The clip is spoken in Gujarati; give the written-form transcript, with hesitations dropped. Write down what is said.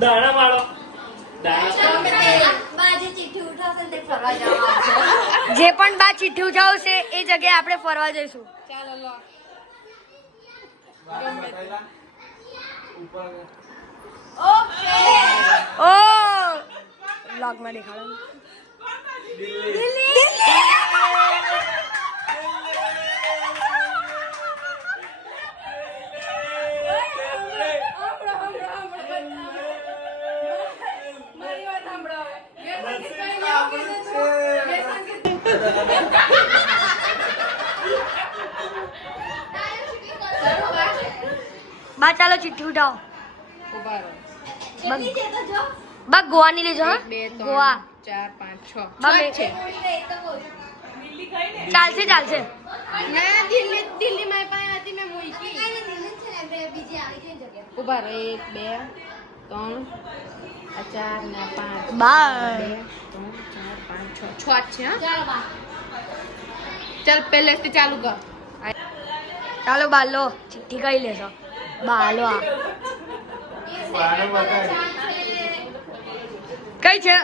દાણા માળો જે પણ બા ચિઠ્ઠી ઉઠાવશે એ જગ્યાએ આપણે ફરવા જઈશું. ચાલો લો ઓ બ્લોગમાં દેખાડો. બા ચાલો ચિઠ્ઠી ઉઠાવો. ઉભા રહો. બા ગોવાની લેજો. હા 1 2 ગોવા 3 4 5 6 બા છે. ચાલશે ચાલશે. ના દિલ્હી મારી પાસે હતી મેં મૂકી. ઉભા રહો 1 2 3 આ 4 ને 5 બા 2 3 4 5 6 6 છે. હા ચાલ પહેલેથી ચાલુ કર. ચાલો બા લો ચિઠ્ઠી કઈ લેશો. બા લો આ કઈ છે.